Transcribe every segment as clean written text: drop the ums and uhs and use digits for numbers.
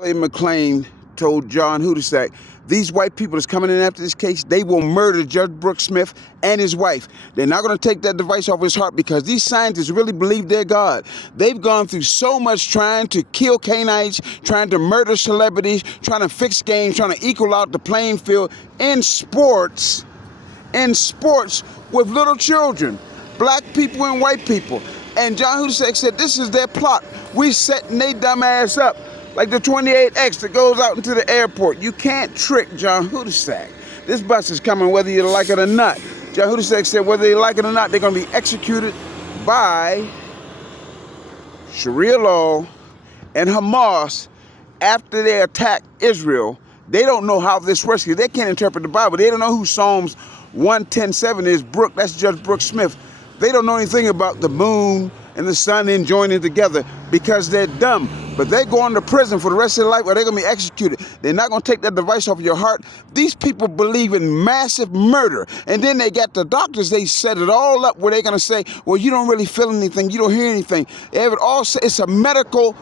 Elliot McClain told John Hudasak, these white people that's coming in after this case, they will murder Judge Brooks Smith and his wife. They're not going to take that device off his heart because these scientists really believe they're God. They've gone through so much trying to kill canines, trying to murder celebrities, trying to fix games, trying to equal out the playing field in sports with little children, black people and white people. And John Hudasak said this is their plot. We setting they dumb ass up. Like the 28X that goes out into the airport. You can't trick John Hudasak. This bus is coming whether you like it or not. John Hudasak said whether they like it or not, they're going to be executed by Sharia law and Hamas after they attack Israel. They don't know how this works because they can't interpret the Bible. They don't know who Psalms 110:7 is. Brooke, that's Judge Brooks Smith. They don't know anything about the moon and the sun in joining together because they're dumb. But they're going to prison for the rest of their life or they're going to be executed. They're not going to take that device off your heart. These people believe in massive murder. And then they got the doctors, they set it all up where they're going to say, well, you don't really feel anything. You don't hear anything. They have it all. It's a medical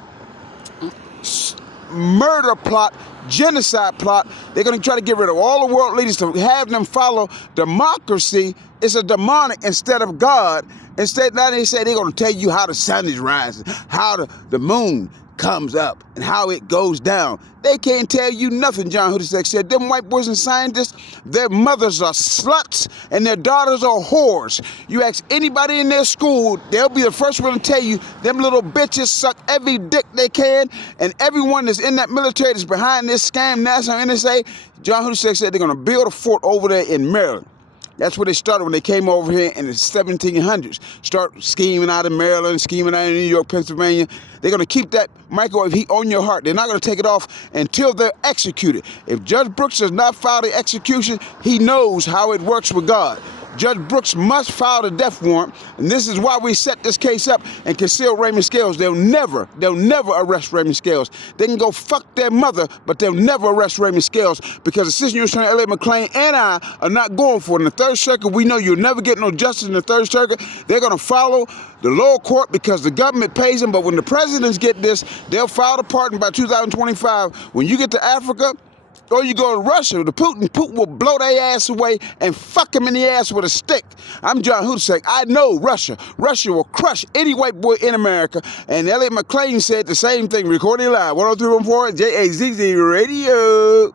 murder plot, genocide plot. They're going to try to get rid of all the world leaders to have them follow democracy. It's a demonic instead of God. Instead, now they say they're going to tell you how the sun is rising, how the moon comes up, and how it goes down. They can't tell you nothing, John Hudasak said. Them white boys and scientists, their mothers are sluts and their daughters are whores. You ask anybody in their school, they'll be the first one to tell you them little bitches suck every dick they can, and everyone that's in that military that's behind this scam, NASA, NSA, John Hudasak said they're going to build a fort over there in Maryland. That's where they started when they came over here in the 1700s. Start scheming out of Maryland, scheming out of New York, Pennsylvania. They're going to keep that microwave heat on your heart. They're not going to take it off until they're executed. If Judge Brooks does not file the execution, he knows how it works with God. Judge Brooks must file the death warrant, and this is why we set this case up and conceal Raymond Scales. They'll never arrest Raymond Scales. They can go fuck their mother, but they'll never arrest Raymond Scales because Assistant U.S. Attorney Elliot McClain and I are not going for it. In the Third Circuit, we know you'll never get no justice in the Third Circuit. They're going to follow the lower court because the government pays them, but when the presidents get this, they'll file the pardon by 2025. When you get to Africa, or you go to Russia, Putin will blow their ass away and fuck him in the ass with a stick. I'm John Hudasak. I know Russia. Russia will crush any white boy in America. And Elliot McClain said the same thing, recording live, 103.4 JAZZ Radio.